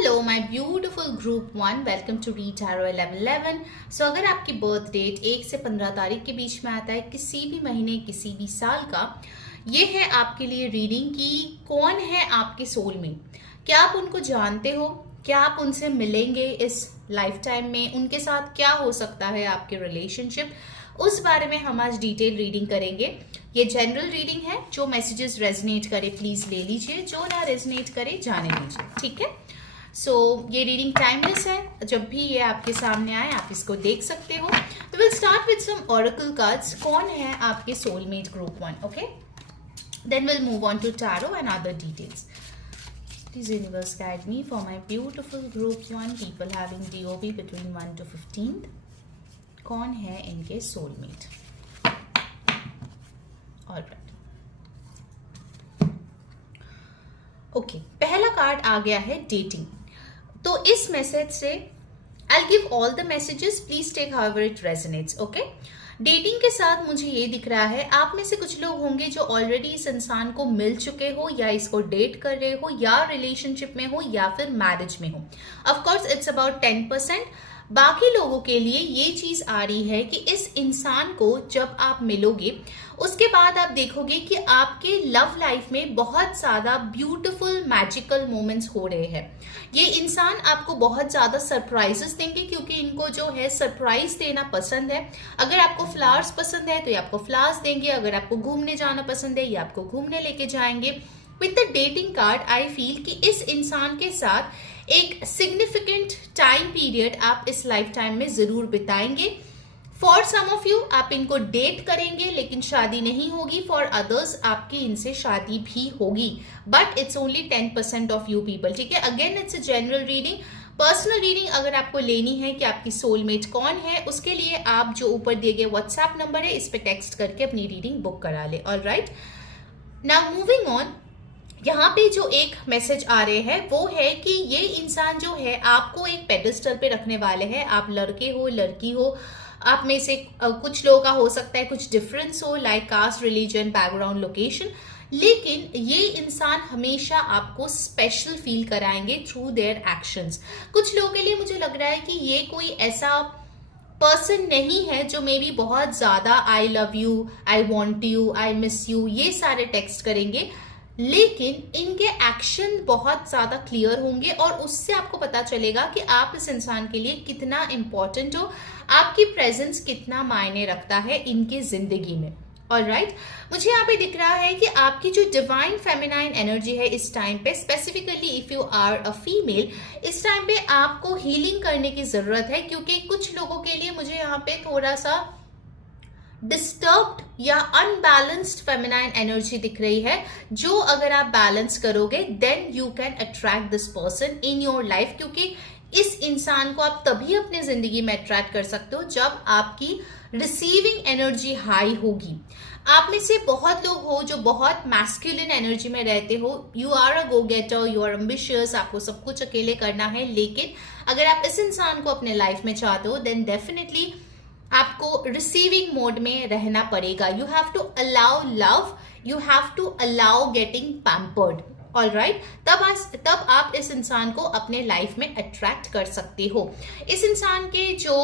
Hello my beautiful group 1, welcome to read tarot 1111। So अगर आपकी birth date 1 से 15 तारीख के बीच में आता है, किसी भी महीने किसी भी साल का, ये है आपके लिए रीडिंग की कौन है आपके सोलमेट। क्या आप उनको जानते हो? क्या आप उनसे मिलेंगे इस लाइफ टाइम में? उनके साथ क्या हो सकता है आपके रिलेशनशिप, उस बारे में हम आज डिटेल रीडिंग करेंगे। ये जनरल रीडिंग है, जो मैसेजेस रेजनेट करे प्लीज ले लीजिए, जो ना रेजनेट करे जाने दीजिए, ठीक है। सो ये रीडिंग टाइमलेस है, जब भी ये आपके सामने आए आप इसको देख सकते हो। तो will start with some oracle cards. कौन है आपके soulmate group 1, okay. Then will move on to tarot and other details. Please universe guide me for my beautiful group 1 people having DOB between 1 to 15th. कौन है इनके soulmate? Alright, okay. पहला card आ गया है dating. तो इस message से I'll give all the messages, please take however it resonates, okay? Dating के साथ मुझे ये दिख रहा है, आप में से कुछ लोग होंगे जो ऑलरेडी इस इंसान को मिल चुके हो, या इसको डेट कर रहे हो, या रिलेशनशिप में हो, या फिर मैरिज में हो। Of course it's about 10%। बाकी लोगों के लिए ये चीज आ रही है कि इस इंसान को जब आप मिलोगे उसके बाद आप देखोगे कि आपके लव लाइफ में बहुत ज्यादा ब्यूटीफुल मैजिकल मोमेंट्स हो रहे हैं। ये इंसान आपको बहुत ज्यादा सरप्राइजेस देंगे, क्योंकि इनको जो है सरप्राइज देना पसंद है। अगर आपको फ्लावर्स पसंद है तो ये आपको फ्लावर्स देंगे, अगर आपको घूमने जाना पसंद है ये आपको घूमने लेके जाएंगे। With the dating card I feel कि इस इंसान के साथ एक सिग्निफिकेंट टाइम पीरियड आप इस लाइफ टाइम में जरूर बिताएंगे। फॉर सम ऑफ यू आप इनको डेट करेंगे लेकिन शादी नहीं होगी। फॉर अदर्स आपकी इनसे शादी भी होगी, but it's only 10% of you people, ठीक है। Again it's a general reading. Personal reading अगर आपको लेनी है कि आपकी सोलमेट कौन है, उसके लिए आप जो ऊपर दिए गए व्हाट्सएप नंबर है इस पे टेक्स्ट करके अपनी रीडिंग बुक करा ले। Alright, now moving on. यहाँ पे जो एक मैसेज आ रहे हैं वो है कि ये इंसान जो है आपको एक पेडेस्टल पे रखने वाले हैं। आप लड़के हो लड़की हो, आप में से कुछ लोगों का हो सकता है कुछ डिफरेंस हो, like caste, religion, background, location, लेकिन ये इंसान हमेशा आपको स्पेशल फील कराएंगे थ्रू देयर एक्शंस। कुछ लोगों के लिए मुझे लग रहा है कि ये कोई ऐसा पर्सन नहीं है जो मे बी बहुत ज्यादा I love you, I want you, I miss you ये सारे टेक्स्ट करेंगे, लेकिन इनके एक्शन बहुत ज्यादा क्लियर होंगे और उससे आपको पता चलेगा कि आप इस इंसान के लिए कितना इंपॉर्टेंट हो, आपकी प्रेजेंस कितना मायने रखता है इनकी जिंदगी में। ऑलराइट, मुझे यहाँ पे दिख रहा है कि आपकी जो डिवाइन फेमिनाइन एनर्जी है इस टाइम पे, specifically if you are a female, इस टाइम पे आपको हीलिंग करने की जरूरत है, क्योंकि कुछ लोगों के लिए मुझे यहाँ पे थोड़ा सा डिस्टर्ब्ड या अनबैलेंस्ड फेमिनाइन एनर्जी दिख रही है, जो अगर आप बैलेंस करोगे then you can attract this person in your life. क्योंकि इस इंसान को आप तभी अपने जिंदगी में अट्रैक्ट कर सकते हो जब आपकी रिसीविंग एनर्जी हाई होगी। आप में से बहुत लोग हो जो बहुत मैस्कुलिन एनर्जी में रहते हो, you are a go getter, you are ambitious, आपको सब कुछ अकेले करना है, लेकिन अगर आप इस इंसान को अपने लाइफ में चाहते हो देन डेफिनेटली आपको रिसीविंग मोड में रहना पड़ेगा। You have to allow love, you have to allow getting pampered. Alright, तब आप इस इंसान को अपने लाइफ में अट्रैक्ट कर सकते हो। इस इंसान के जो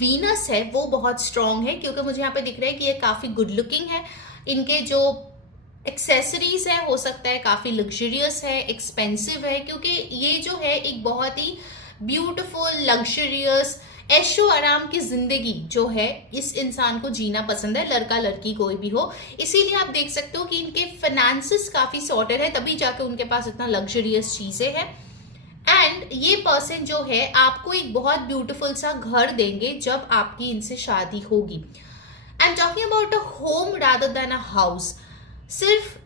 वीनस है वो बहुत स्ट्रांग है, क्योंकि मुझे यहाँ पे दिख रहा है कि ये काफी गुड लुकिंग है। इनके जो एक्सेसरीज है हो सकता है काफी लग्जरियस है, एक्सपेंसिव है, क्योंकि ये जो है एक बहुत ही ब्यूटीफुल लग्जरियस ऐशो आराम की जिंदगी जो है इस इंसान को जीना पसंद है, लड़का लड़की कोई भी हो। इसीलिए आप देख सकते हो कि इनके फाइनेंसेस काफी सॉर्टेड है, तभी जाके उनके पास इतना लग्जरियस चीजें हैं। एंड ये पर्सन जो है आपको एक बहुत ब्यूटीफुल सा घर देंगे जब आपकी इनसे शादी होगी। I am talking about a home rather than a house. सिर्फ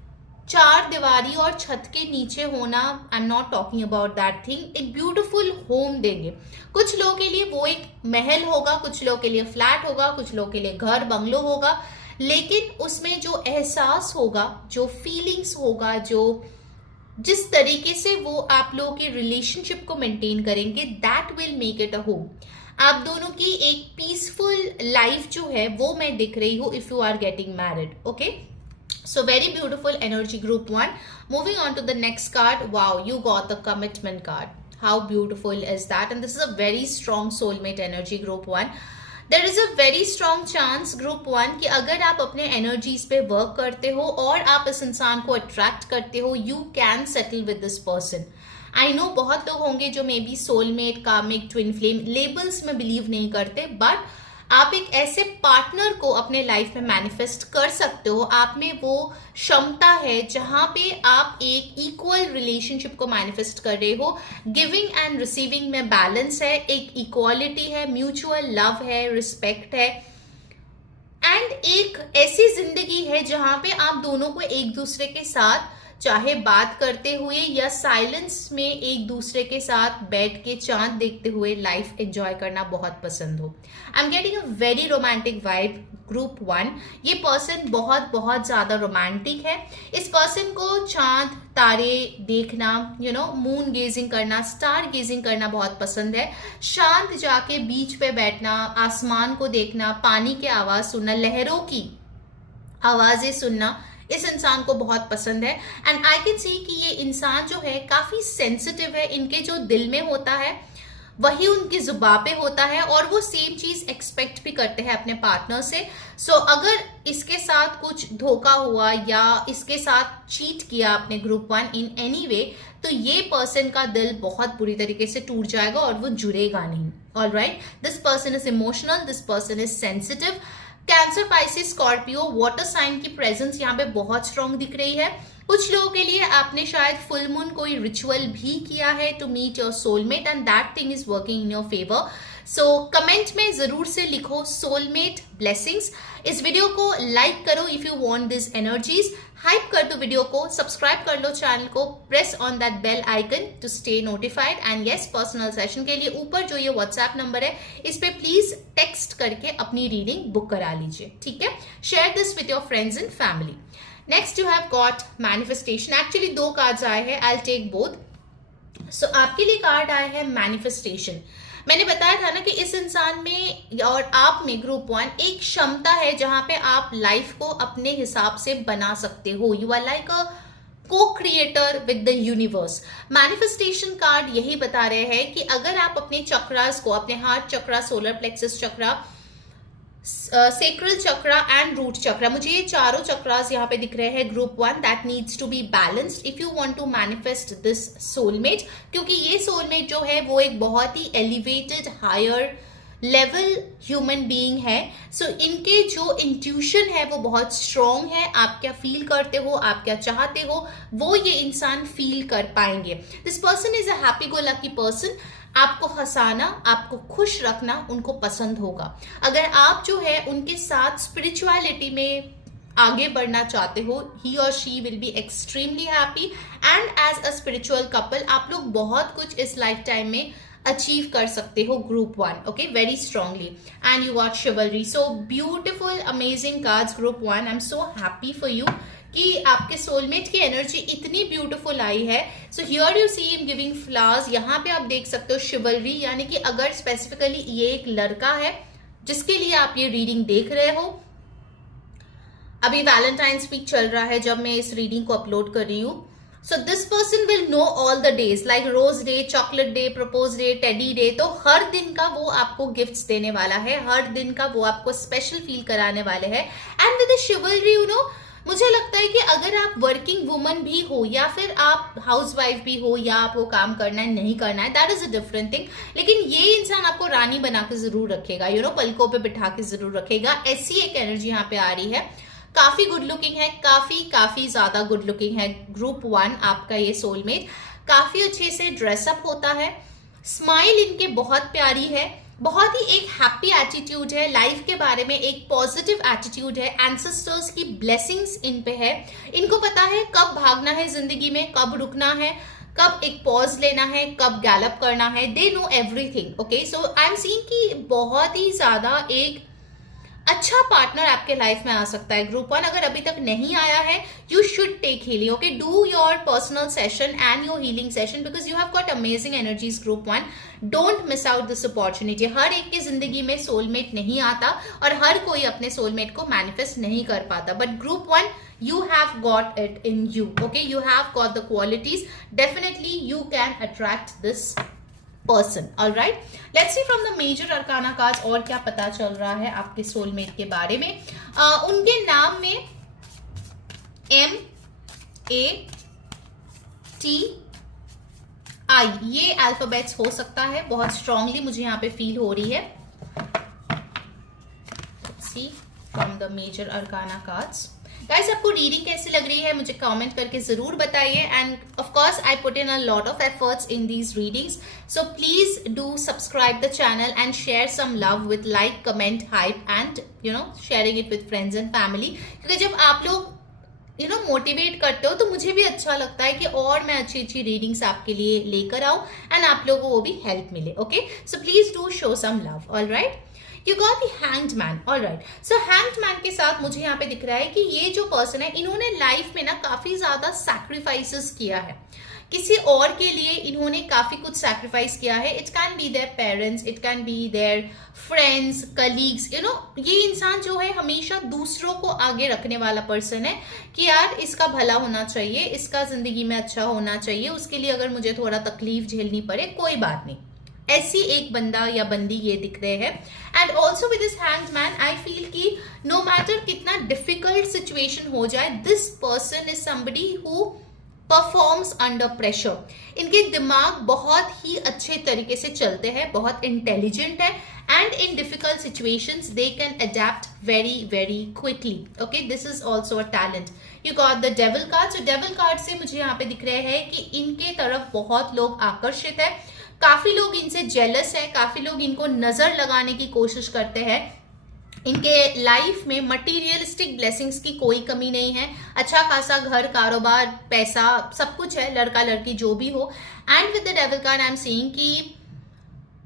चार दीवारी और छत के नीचे होना, I am not talking about that thing. एक ब्यूटीफुल होम देंगे। कुछ लोगों के लिए वो एक महल होगा, कुछ लोगों के लिए फ्लैट होगा, कुछ लोगों के लिए घर बंगलो होगा, लेकिन उसमें जो एहसास होगा, जो फीलिंग्स होगा, जो जिस तरीके से वो आप लोगों के रिलेशनशिप को मेंटेन करेंगे, that will make it a home. आप दोनों की एक पीसफुल लाइफ जो है वो मैं दिख रही हूँ if you are getting married, okay. So very beautiful energy group 1. Moving on to the next card. Wow, you got the commitment card. How beautiful is that? And this is a very strong soulmate energy, group 1. There is a very strong chance group 1 कि अगर आप अपने energies पे work करते हो और आप इस इंसान को अट्रैक्ट करते हो, you can settle with this person. I know बहुत लोग होंगे जो मे बी सोलमेट, कार्मिक, ट्विन फ्लेम लेबल्स में बिलीव नहीं करते, बट आप एक ऐसे पार्टनर को अपने लाइफ में मैनिफेस्ट कर सकते हो. आप में वो क्षमता है जहां पे आप एक इक्वल रिलेशनशिप को मैनिफेस्ट कर रहे हो. गिविंग एंड रिसीविंग में बैलेंस है, एक इक्वालिटी है, म्यूचुअल लव है, रिस्पेक्ट है, एंड एक ऐसी जिंदगी है जहां पे आप दोनों को एक दूसरे के साथ चाहे बात करते हुए या साइलेंस में एक दूसरे के साथ बैठ के चांद देखते हुए लाइफ एंजॉय करना बहुत पसंद हो. I am getting a very romantic vibe group 1. ये पर्सन बहुत बहुत ज्यादा रोमांटिक है. इस पर्सन को चांद, तारे देखना, मून गेजिंग करना, स्टार गेजिंग करना बहुत पसंद है. शांत जाके बीच पे बैठना, आसमान को देखना, पानी की आवाज सुनना, लहरों की आवाजें सुनना इस इंसान को बहुत पसंद है. एंड आई कैन सी कि ये इंसान जो है काफी सेंसिटिव है. इनके जो दिल में होता है वही उनकी जुबां पे होता है और वो सेम चीज एक्सपेक्ट भी करते हैं अपने पार्टनर से. सो अगर इसके साथ कुछ धोखा हुआ या इसके साथ चीट किया आपने ग्रुप 1 इन एनी वे, तो ये पर्सन का दिल बहुत बुरी तरीके से टूट जाएगा और वो जुड़ेगा नहीं. Alright, this person is emotional, this person is sensitive. Cancer, Pisces, Scorpio, water sign की प्रेजेंस यहाँ पे बहुत स्ट्रॉन्ग दिख रही है. कुछ लोगों के लिए आपने शायद फुल मून कोई रिचुअल भी किया है to meet your soulmate and that thing is working in your favour. So comment में जरूर से लिखो सोलमेट ब्लेसिंग्स. इस वीडियो को लाइक करो if you want this energies. Hype कर दो वीडियो को, सब्सक्राइब कर लो चैनल को, press on that bell icon to stay notified. And yes, personal session के लिए ऊपर जो ये व्हाट्सएप नंबर है इस पे प्लीज टेक्स्ट करके अपनी रीडिंग बुक करा लीजिए. ठीक है, share this with your friends and family. Next you have got manifestation. Actually 2 cards आए हैं, आई विल टेक बोथ. सो आपके लिए कार्ड आया है मैनिफेस्टेशन. मैंने बताया था ना कि इस इंसान में और आप में ग्रुप 1 एक क्षमता है जहां पे आप लाइफ को अपने हिसाब से बना सकते हो. You are like a co-creator with the universe. Manifestation card यही बता रहे हैं कि अगर आप अपने चक्रास को, अपने heart chakra, solar plexus chakra, sacral chakra and root chakra, मुझे ये चारों चक्रास यहाँ पे दिख रहे हैं group 1, that needs to be balanced if you want to manifest this soulmate. क्योंकि ये सोलमेट जो है वो एक बहुत ही elevated higher level human being है. सो इनके जो इंट्यूशन है वो बहुत स्ट्रॉन्ग है. आप क्या फील करते हो, आप क्या चाहते हो, वो ये इंसान फील कर पाएंगे. This person is a happy go lucky person. आपको हंसाना, आपको खुश रखना उनको पसंद होगा. अगर आप जो है उनके साथ स्पिरिचुअलिटी में आगे बढ़ना चाहते हो, ही और she will be extremely happy. And as a spiritual couple आप लोग बहुत कुछ इस लाइफ टाइम में अचीव कर सकते हो group 1. Okay, very strongly. And you got शिवलरी. So beautiful, amazing cards group 1. I am so happy for you कि आपके सोलमेट की एनर्जी इतनी ब्यूटीफुल आई है. So here you see him giving flowers. यहाँ पे आप देख सकते हो शिवलरी, यानी कि अगर स्पेसिफिकली ये एक लड़का है जिसके लिए आप ये रीडिंग देख रहे हो. अभी वैलेंटाइंस वीक चल रहा है जब मैं इस रीडिंग को अपलोड कर रही हूँ. So this person will know all the days, like rose day, chocolate day, propose day, teddy day. तो हर दिन का वो आपको गिफ्ट्स देने वाला है, हर दिन का वो आपको स्पेशल फील कराने वाले हैं. एंड विद शिवलरी, मुझे लगता है कि अगर आप वर्किंग वुमन भी हो या फिर आप हाउसवाइफ भी हो या आपको काम करना है नहीं करना है, that is a different thing. लेकिन ये इंसान आपको रानी बना के जरूर रखेगा, पलकों पे बिठा के जरूर रखेगा. ऐसी एक एनर्जी यहाँ पे आ रही है. काफी गुड लुकिंग है, काफी ज्यादा गुड लुकिंग है ग्रुप 1. आपका ये सोलमेट काफी अच्छे से ड्रेसअप होता है. स्माइल इनके बहुत प्यारी है, बहुत ही एक हैप्पी एटीट्यूड है. लाइफ के बारे में एक पॉजिटिव एटीट्यूड है. एंसेस्टर्स की ब्लेसिंग्स इन पे है. इनको पता है कब भागना है जिंदगी में, कब रुकना है, कब एक पॉज लेना है, कब गैलप करना है. They know everything. Okay, so I am seeing कि बहुत ही ज्यादा एक अच्छा पार्टनर आपके लाइफ में आ सकता है। ग्रुप 1 अगर अभी तक नहीं आया है, you should take healing, okay, do your personal session and your healing session because you have got amazing energies group 1। Don't miss out this opportunity. हर एक की जिंदगी में सोलमेट नहीं आता और हर कोई अपने सोलमेट को मैनिफेस्ट नहीं कर पाता, but group 1 you have got it in you, okay, you have got the qualities, definitely you can attract this person, all right, let's see from the major arcana cards और क्या पता चल रहा है आपके सोलमेट के बारे में। उनके नाम में MATI ये अल्फाबेट्स हो सकता है, बहुत स्ट्रांगली मुझे यहाँ पे फील हो रही है। let's see from the major arcana cards। Guys आपको रीडिंग कैसी लग रही है मुझे कमेंट करके जरूर बताइए, and of course I put in a lot of efforts in these readings, so please do subscribe the channel and share some love with like, comment, hype and you know sharing it with friends and family, क्योंकि जब आप लोग you know motivate करते हो तो मुझे भी अच्छा लगता है कि और मैं अच्छी अच्छी रीडिंग्स आपके लिए लेकर आऊं एंड आप लोगों को वो भी हेल्प मिले, okay, so please do show some love, alright. You got the hanged man, all right. So hanged man के साथ मुझे यहाँ पे दिख रहा है कि ये जो पर्सन है इन्होंने लाइफ में ना काफी ज्यादा सैक्रिफाइसेस किया है, किसी और के लिए इन्होंने काफी कुछ सैक्रिफाइस किया है। It can be their parents, it can be their friends, colleagues, you know ये इंसान जो है हमेशा दूसरों को आगे रखने वाला पर्सन है कि यार इसका भला होना चाहिए, इसका जिंदगी में अच्छा होना चाहिए, उसके लिए अगर मुझे थोड़ा तकलीफ झेलनी पड़े कोई बात नहीं, ऐसी एक बंदा या बंदी ये दिख रहे हैं। And also with this hanged man I feel कि नो मैटर कितना डिफिकल्ट सिचुएशन हो जाए, this person is somebody who performs under pressure. इनके दिमाग बहुत ही अच्छे तरीके से चलते हैं, बहुत इंटेलिजेंट है, and in difficult situations they can adapt very very quickly, okay, this is also a talent. You got the devil card. So devil card से मुझे यहाँ पे दिख रहे हैं कि इनके तरफ बहुत लोग आकर्षित है, काफी लोग इनसे जेलस है, काफी लोग इनको नजर लगाने की कोशिश करते हैं। इनके लाइफ में मटीरियलिस्टिक ब्लेसिंग्स की कोई कमी नहीं है, अच्छा खासा घर, कारोबार, पैसा, सब कुछ है, लड़का लड़की जो भी हो। And with the devil card I am seeing कि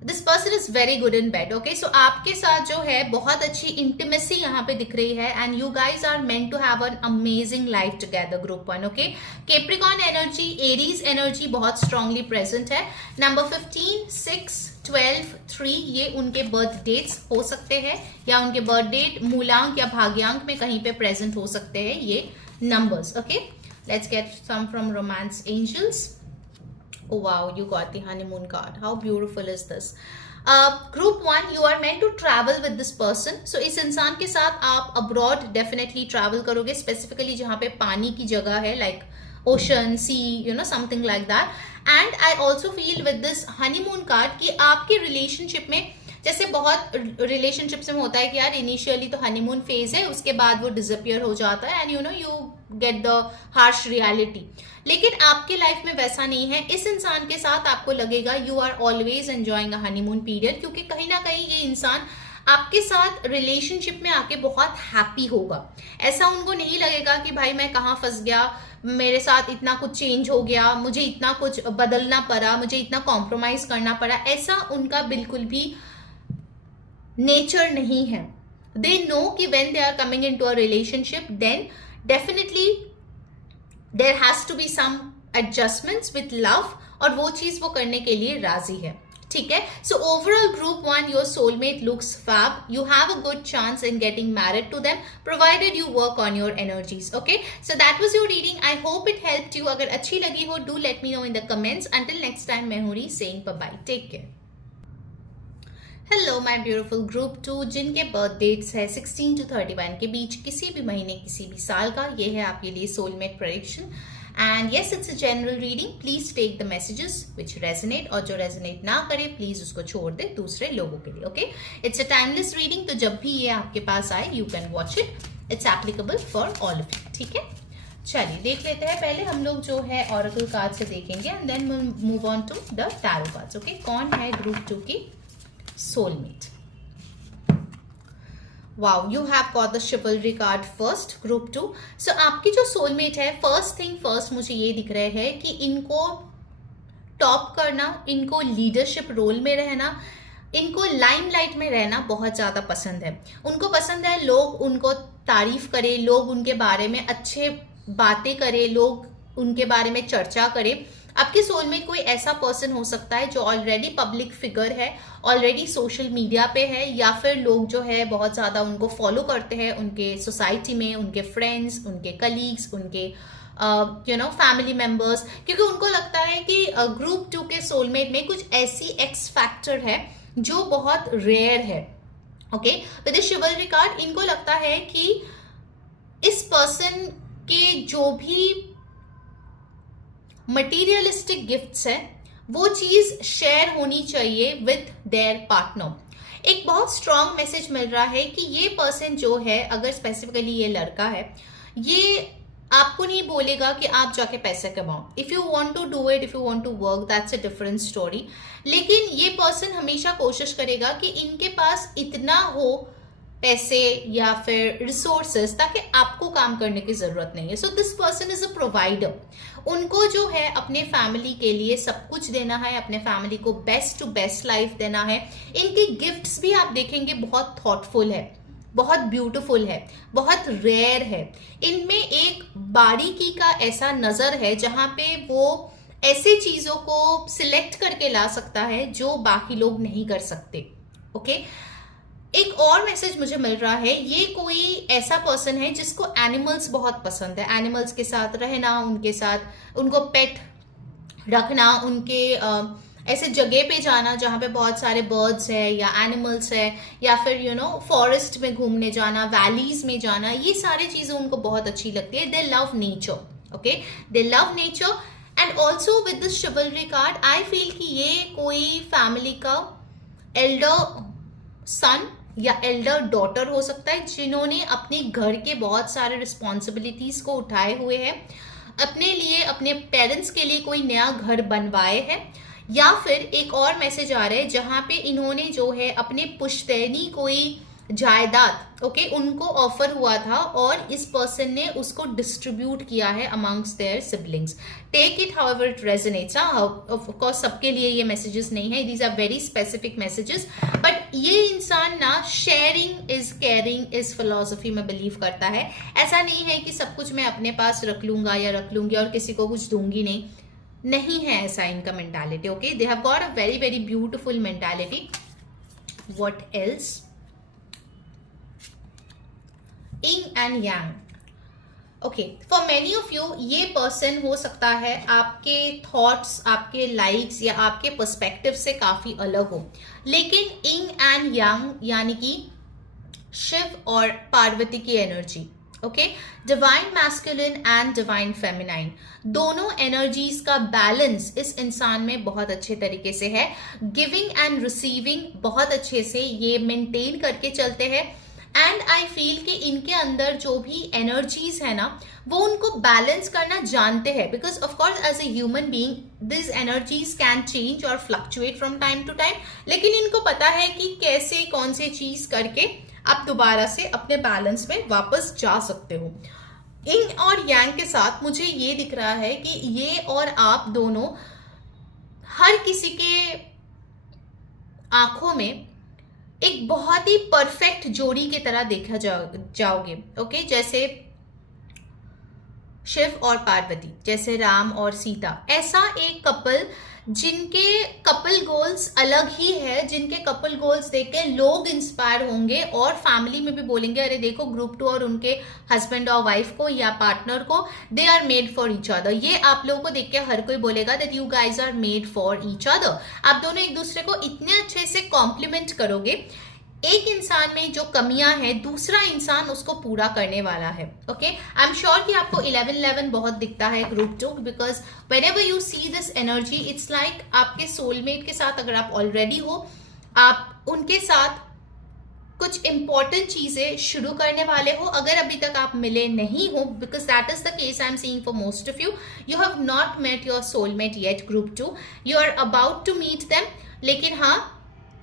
this person is very good in bed, okay, so आपके साथ जो है बहुत अच्छी इंटीमेसी यहाँ पे दिख रही है, and you guys are meant to have an amazing life together group 1, okay. Capricorn energy, aries energy बहुत स्ट्रांगली प्रेजेंट है। नंबर 15, 6, 12, 3 ये उनके बर्थ डेट्स हो सकते हैं, या उनके बर्थ डेट मूलांक या भाग्यांक में कहीं पे प्रेजेंट हो सकते हैं ये numbers, okay. Let's get some from romance angels. Oh wow, you got the honeymoon card. How beautiful is this? Group 1, you are meant to travel with this person. So इस इंसान के साथ आप abroad definitely travel करोगे, specifically जहाँ पे पानी की जगह है, like ocean, sea, you know, something like that. And I also feel with this honeymoon card कि आपके relationship में जैसे बहुत रिलेशनशिप्स में होता है कि यार इनिशियली तो हनीमून फेज है, उसके बाद वो डिसअपियर हो जाता है and you no you get the harsh reality, लेकिन आपके लाइफ में वैसा नहीं है। इस इंसान के साथ आपको लगेगा you are always enjoying a honeymoon period, क्योंकि कहीं ना कहीं ये इंसान आपके साथ रिलेशनशिप में आके बहुत हैप्पी होगा। ऐसा उनको नहीं लगेगा कि भाई मैं कहाँ फंस गया, मेरे साथ इतना कुछ चेंज हो गया, मुझे इतना कुछ बदलना पड़ा, मुझे इतना कॉम्प्रोमाइज करना पड़ा, ऐसा उनका बिल्कुल भी नेचर नहीं है। दे नो कि when they are coming into a relationship then definitely there has to be some adjustments with love, और वो चीज वो करने के लिए राजी है, ठीक है। So overall group 1 your soulmate looks fab, you have a good chance in getting married to them provided you work on your energies, okay. So that was your reading, I hope it helped you. अगर अच्छी लगी हो do let me know in the comments. Until next time मैं हूं री saying bye bye, take care. Hello my beautiful group 2 जिनके birth dates है 16 to 31 के बीच, किसी भी महीने किसी भी साल का, ये है आपके लिए soulmate prediction. And yes it's a general reading, please take the messages which resonate, और जो रेजोनेट ना करे प्लीज उसको छोड़ दे दूसरे लोगों के लिए, okay. It's a timeless reading, तो जब भी ये आपके पास आए you can watch it, it's applicable for all of you, ठीक है। चलिए देख लेते हैं, पहले हम लोग जो है ऑरेकल कार्ड से देखेंगे and then move on to the tarot cards, okay. कौन है ग्रुप 2 की soulmate? Wow, you have got the chivalry card first, group 2. So आपकी जो soulmate है, first thing first मुझे ये दिख रहे हैं कि इनको टॉप करना, इनको लीडरशिप रोल में रहना, इनको लाइमलाइट में रहना बहुत ज़्यादा पसंद है। उनको पसंद है लोग उनको तारीफ करें, लोग उनके बारे में अच्छे बातें करें, लोग उनके बारे में चर्चा करें। आपके सोलमेट कोई ऐसा पर्सन हो सकता है जो ऑलरेडी पब्लिक फिगर है, ऑलरेडी सोशल मीडिया पे है, या फिर लोग जो है बहुत ज़्यादा उनको फॉलो करते हैं उनके सोसाइटी में, उनके फ्रेंड्स, उनके कलीग्स, उनके फैमिली मेंबर्स, क्योंकि उनको लगता है कि ग्रुप 2 के सोलमेट में कुछ ऐसी एक्स फैक्टर है जो बहुत रेयर है। ओके, विद द शिवल्री कार्ड इनको लगता है कि इस पर्सन के जो भी मटीरियलिस्टिक गिफ्ट्स है वो चीज शेयर होनी चाहिए विथ देयर पार्टनर। एक बहुत स्ट्रॉन्ग मैसेज मिल रहा है कि ये पर्सन जो है, अगर स्पेसिफिकली ये लड़का है, ये आपको नहीं बोलेगा कि आप जाके पैसे कमाओ। If you want to do it, if you want to work, that's a different story. लेकिन ये पर्सन हमेशा कोशिश करेगा कि इनके पास इतना हो पैसे या फिर रिसोर्सेस ताकि आपको काम करने की जरूरत नहीं है। सो this person is a provider. उनको जो है अपने फैमिली के लिए सब कुछ देना है, अपने फैमिली को बेस्ट टू बेस्ट लाइफ देना है। इनकी गिफ्ट्स भी आप देखेंगे बहुत थॉटफुल है, बहुत ब्यूटीफुल है, बहुत रेयर है। इनमें एक बारीकी का ऐसा नजर है जहां पे वो ऐसे चीजों को सिलेक्ट करके ला सकता है जो बाकी लोग नहीं कर सकते। ओके, एक और मैसेज मुझे मिल रहा है, ये कोई ऐसा पर्सन है जिसको एनिमल्स बहुत पसंद है, एनिमल्स के साथ रहना, उनके साथ उनको पेट रखना, उनके ऐसे जगह पे जाना जहाँ पे बहुत सारे बर्ड्स है या एनिमल्स है, या फिर फॉरेस्ट में घूमने जाना, वैलीज में जाना, ये सारी चीजें उनको बहुत अच्छी लगती है। They love nature. Okay, they love nature. And also with this chivalry card I feel कि ये कोई फैमिली का एल्डर सन या एल्डर डॉटर हो सकता है जिन्होंने अपने घर के बहुत सारे रिस्पॉन्सिबिलिटीज को उठाए हुए हैं, अपने लिए, अपने पेरेंट्स के लिए कोई नया घर बनवाए हैं, या फिर एक और मैसेज आ रहा है जहां पे इन्होंने जो है अपने पुश्तैनी कोई जायदाद, ओके, उनको ऑफर हुआ था और इस पर्सन ने उसको डिस्ट्रीब्यूट किया है amongst their siblings. Take it however it resonates. Of course सबके लिए ये मैसेजेस नहीं है, these are very specific messages, but ये इंसान ना sharing is caring is philosophy में बिलीव करता है। ऐसा नहीं है कि सब कुछ मैं अपने पास रख लूंगा या रख लूंगी और किसी को कुछ दूंगी नहीं है ऐसा इनका mentality. Okay, they have got a very very beautiful mentality. What else? Yin and Yang. Okay, for many of you ये पर्सन हो सकता है आपके थॉट्स, आपके लाइक्स या आपके पर्सपेक्टिव से काफी अलग हो, लेकिन Yin and Yang यानी कि शिव और पार्वती की energy, okay, divine masculine and divine feminine, दोनों एनर्जीज का बैलेंस इस इंसान में बहुत अच्छे तरीके से है। गिविंग एंड रिसीविंग बहुत अच्छे से ये मेंटेन करके चलते हैं। एंड आई फील कि इनके अंदर जो भी एनर्जीज है ना वो उनको बैलेंस करना जानते हैं, because of course as a human being this energies can change और fluctuate from time to time, लेकिन इनको पता है कि कैसे कौन सी चीज करके आप दोबारा से अपने बैलेंस में वापस जा सकते हो। Yin और Yang के साथ मुझे ये दिख रहा है कि ये और आप दोनों हर किसी के आंखों में एक बहुत ही परफेक्ट जोड़ी की तरह देखा जाओगे। ओके, जैसे शिव और पार्वती, जैसे राम और सीता, ऐसा एक कपल जिनके कपल गोल्स अलग ही है, जिनके कपल गोल्स देख के लोग इंस्पायर होंगे और फैमिली में भी बोलेंगे अरे देखो ग्रुप 2 और उनके हस्बैंड और वाइफ को या पार्टनर को, they are made for each other. ये आप लोगों को देख के हर कोई बोलेगा that you guys are made for each other. आप दोनों एक दूसरे को इतने अच्छे से कॉम्प्लीमेंट करोगे। एक इंसान में जो कमियां हैं दूसरा इंसान उसको पूरा करने वाला है। ओके, आई एम श्योर कि आपको 1111 बहुत दिखता है group 2, because when ever you see this energy it's like आपके सोलमेट के साथ अगर आप ऑलरेडी हो, आप उनके साथ कुछ इंपॉर्टेंट चीजें शुरू करने वाले हो। अगर अभी तक आप मिले नहीं हो, because that is the case I am seeing for most of you, you have not met your soulmate yet group 2, you are about to meet them. लेकिन हाँ,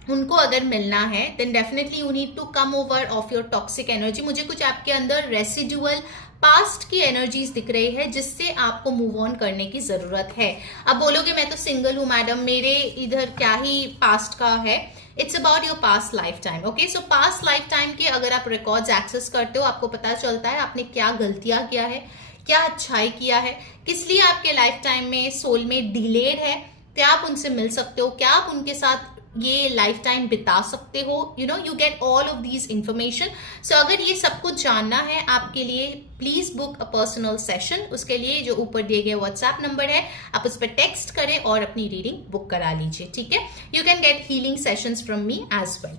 उनको अगर मिलना है then definitely you need to come over of your toxic energy. मुझे कुछ आपके अंदर रेसिडुअल पास्ट की एनर्जीज दिख रही है जिससे आपको मूव ऑन करने की जरूरत है। अब बोलोगे मैं तो सिंगल हूं मैडम, मेरे इधर क्या ही पास्ट का है, it's about your past life time. Okay, so past life time के अगर आप रिकॉर्ड्स एक्सेस करते हो, आपको पता चलता है आपने क्या गलतियां किया है, क्या अच्छाई किया है, किस लिए आपके लाइफ टाइम में सोलमेट डिलेड है, क्या आप उनसे मिल सकते हो, क्या आप उनके साथ ये लाइफ टाइम बिता सकते हो। You get all of these information. So अगर ये सब कुछ जानना है आपके लिए, please book a personal session. उसके लिए जो ऊपर दिए गए व्हाट्सएप नंबर है, आप उस पर टेक्स्ट करें और अपनी रीडिंग बुक करा लीजिए, ठीक है। You can get healing sessions from me as well.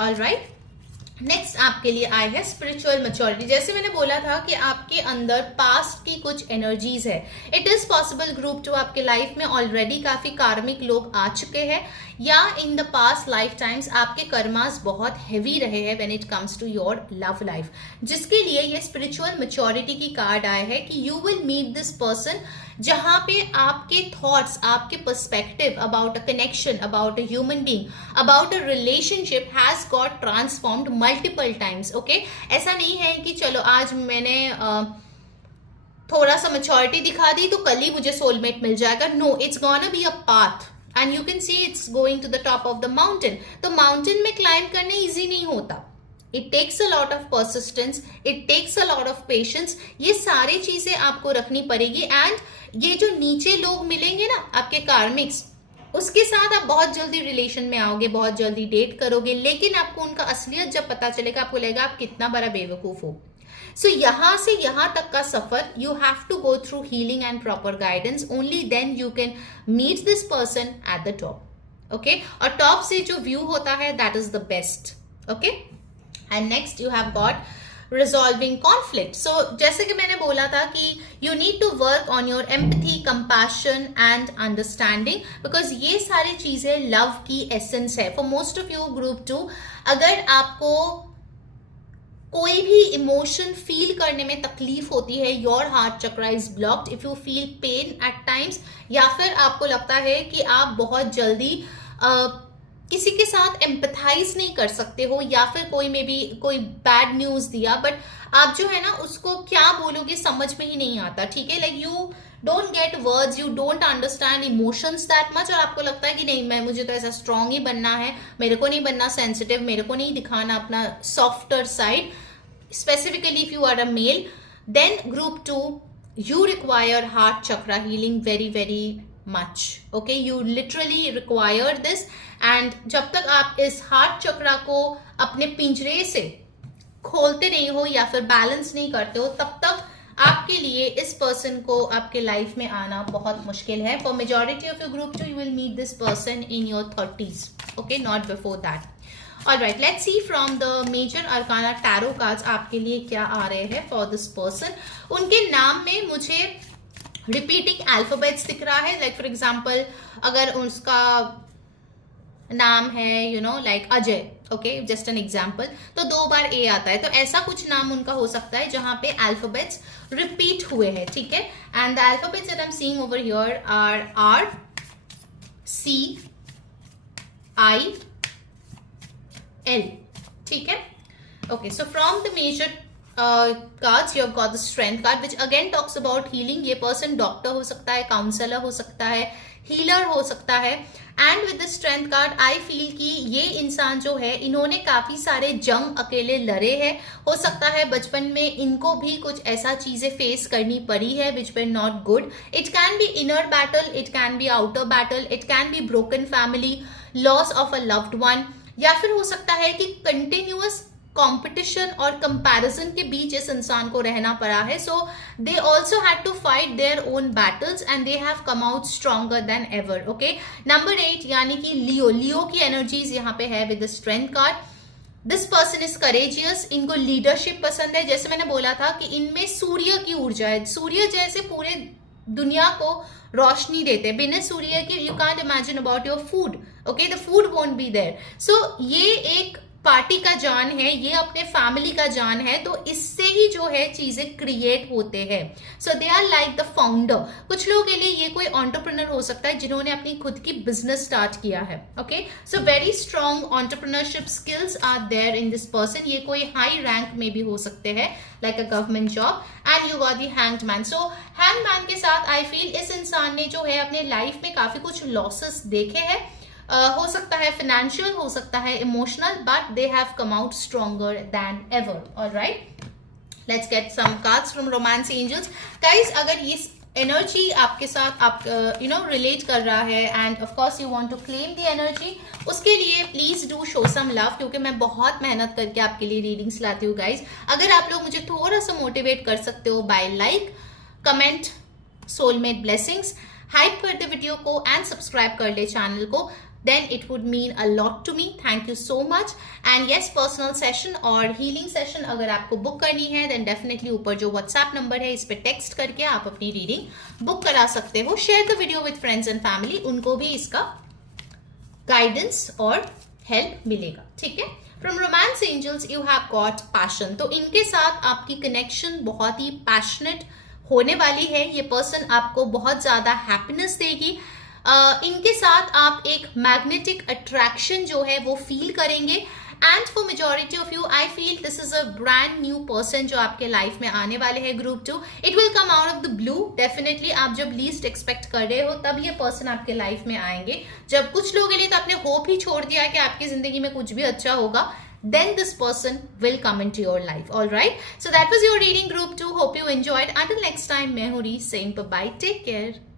Alright, next आपके लिए आई है स्पिरिचुअल मैच्योरिटी। जैसे मैंने बोला था कि आपके अंदर पास्ट की कुछ एनर्जीज है। इट इज पॉसिबल ग्रुप 2 आपके लाइफ में ऑलरेडी काफी कार्मिक लोग आ चुके हैं, या in the past life times आपके कर्मास बहुत हैवी रहे हैं when it comes to your love life, जिसके लिए ये स्पिरिचुअल मैच्योरिटी की कार्ड आया है कि you will meet this person जहां पे आपके थॉट्स, आपके perspective about a connection, about a human being, about a relationship has got transformed multiple times. Okay, ऐसा नहीं है कि चलो आज मैंने थोड़ा सा मैच्योरिटी दिखा दी तो कल ही मुझे सोलमेट मिल जाएगा। No, it's gonna be a path and you can see it's going to the top of the mountain. तो माउंटेन में क्लाइंब करना इजी नहीं होता। It takes a lot of persistence, it takes a lot of patience. ये सारी चीजें आपको रखनी पड़ेगी। एंड ये जो नीचे लोग मिलेंगे ना आपके कार्मिक्स, उसके साथ आप बहुत जल्दी रिलेशन में आओगे, बहुत जल्दी डेट करोगे, लेकिन आपको उनका असलियत जब पता चलेगा, आपको लगेगा आप कितना बड़ा बेवकूफ हो। सो यहां से यहां तक का सफर you have to go through healing and proper guidance. Only then you can meet this person at the top. Okay, और टॉप से जो व्यू होता है that is the best. Okay, and next you have got resolving conflict. So जैसे कि मैंने बोला था कि you need to work on your empathy, compassion and understanding, because ये सारी चीजें लव की एसेंस है for most of you group 2। अगर आपको कोई भी इमोशन फील करने में तकलीफ होती है, your heart chakra is blocked, if you feel pain eight times, या फिर आपको लगता है कि आप बहुत जल्दी किसी के साथ एम्पथाइज नहीं कर सकते हो, या फिर कोई में भी कोई बैड न्यूज दिया बट आप जो है ना उसको क्या बोलोगे समझ में ही नहीं आता, ठीक है। Like you don't get words, you don't understand emotions that much, और आपको लगता है कि नहीं, मुझे तो ऐसा स्ट्रांग ही बनना है, मेरे को नहीं बनना सेंसिटिव, मेरे को नहीं दिखाना अपना softer side. Specifically if you are a male, then group 2 you require heart chakra healing very very much. Okay, you literally require this. and जब तक आप इस हार्ट चक्रा को अपने पिंजरे से खोलते नहीं हो या फिर बैलेंस नहीं करते हो, तब तक आपके लिए इस पर्सन को आपके लाइफ में आना बहुत मुश्किल है। For majority of your group 2 you will meet this person in your 30s. Okay, not before that. Alright, let's see from the major arcana tarot cards आपके लिए क्या आ रहे हैं for this person. उनके नाम में मुझे repeating alphabets दिख रहा है। Like for example, अगर उसका नाम है like Ajay, okay, just an example, तो 2 बार A आता है, तो ऐसा कुछ नाम उनका हो सकता है जहां पे अल्फाबेट्स रिपीट हुए हैं, ठीक है। And the alphabets that I am seeing over here are R, C, I, L, ठीक है। Okay, so from the major cards you have got the strength card which again talks about healing. ये person doctor हो सकता है, counsellor हो सकता है, healer हो सकता है। And with the strength card I feel कि ये इंसान जो है, इन्होंने काफी सारे जंग अकेले लड़े हैं। हो सकता है बचपन में इनको भी कुछ ऐसा चीजें फेस करनी पड़ी है which were not good. It can be inner battle, it can be outer battle, it can be broken family, loss of a loved one, या फिर हो सकता है कि कंटिन्यूअस कंपटीशन और कंपैरिजन के बीच इस इंसान को रहना पड़ा है। So they also had to fight their own battles and they have come out stronger than ever. Okay, number 8 यानी कि लियो की एनर्जीज यहाँ पे है with the strength card. This person is courageous, इनको लीडरशिप पसंद है। जैसे मैंने बोला था कि इनमें सूर्य की ऊर्जा है, सूर्य जैसे पूरे दुनिया को रोशनी देते, बिना सूर्य के you can't imagine about your food. Okay, the food won't be there. So ये एक पार्टी का जान है, ये अपने फैमिली का जान है, तो इससे ही जो है चीजें क्रिएट होते हैं। So they are like the founder. कुछ लोगों के लिए ये कोई एंटरप्रेन्योर हो सकता है जिन्होंने अपनी खुद की बिजनेस स्टार्ट किया है। Okay, so very strong entrepreneurship skills are there in this person. ये कोई हाई रैंक में भी हो सकते हैं, like a government job. And you got the hanged man. So hanged man के साथ आई फील इस इंसान ने जो है अपने लाइफ में काफी कुछ लॉसेस देखे हैं। हो सकता है फाइनेंशियल, हो सकता है emotional, but they have come out stronger than ever. Alright, let's get some cards from romance angels. Guys, अगर ये एनर्जी आपके साथ आप रिलेट कर रहा है and of course you want to claim the energy, उसके लिए please do show some love, क्योंकि मैं बहुत मेहनत करके आपके लिए रीडिंग्स लाती हूँ गाइस. अगर आप लोग मुझे थोड़ा सा मोटिवेट कर सकते हो by like, comment, soulmate blessings, hype कर दे वीडियो को एंड सब्सक्राइब कर ले चैनल को, then it would mean a lot to me. Thank you so much. And yes, personal session और healing session अगर आपको बुक करनी है then definitely ऊपर जो WhatsApp नंबर है इस पे टेक्स्ट करके आप अपनी रीडिंग बुक करा सकते हो. Share the video with friends and family, उनको भी इसका गाइडेंस और हेल्प मिलेगा. ठीक है. From romance angels you have got passion. तो इनके साथ आपकी कनेक्शन बहुत ही पैशनेट होने वाली है. ये पर्सन आपको बहुत ज्यादा हैप्पीनेस देगी. इनके साथ आप एक मैग्नेटिक अट्रैक्शन जो है वो फील करेंगे. And for majority of you I feel this is a brand new person जो आपके लाइफ में आने वाले हैं. Group 2, it will come out of the blue. Definitely आप जब लीस्ट एक्सपेक्ट कर रहे हो तब ये पर्सन आपके लाइफ में आएंगे. जब कुछ लोगों के लिए तो आपने होप ही छोड़ दिया कि आपकी जिंदगी में कुछ भी अच्छा होगा, then this person will come into your life. All right, so that was your reading group 2. Hope you enjoyed. Until next time, मैं हूँ री saying bye bye. Take care.